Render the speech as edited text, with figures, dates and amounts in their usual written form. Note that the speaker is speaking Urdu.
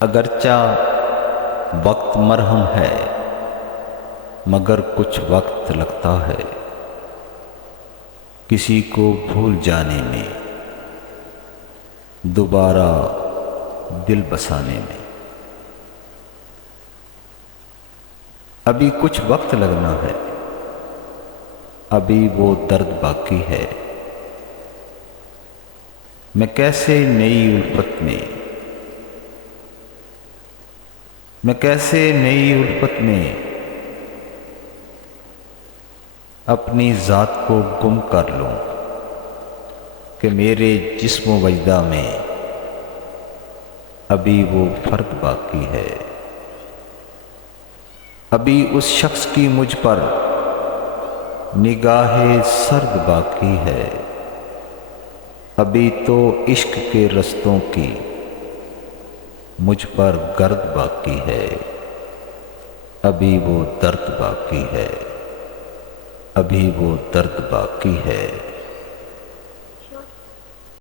اگرچہ وقت مرہم ہے مگر کچھ وقت لگتا ہے کسی کو بھول جانے میں، دوبارہ دل بسانے میں۔ ابھی کچھ وقت لگنا ہے، ابھی وہ درد باقی ہے۔ میں کیسے نئی الفت میں اپنی ذات کو گم کر لوں کہ میرے جسم و وجدہ میں ابھی وہ فرق باقی ہے۔ ابھی اس شخص کی مجھ پر نگاہ سرد باقی ہے، ابھی تو عشق کے رستوں کی مجھ پر گرد باقی ہے، ابھی وہ درد باقی ہے، ابھی وہ درد باقی ہے۔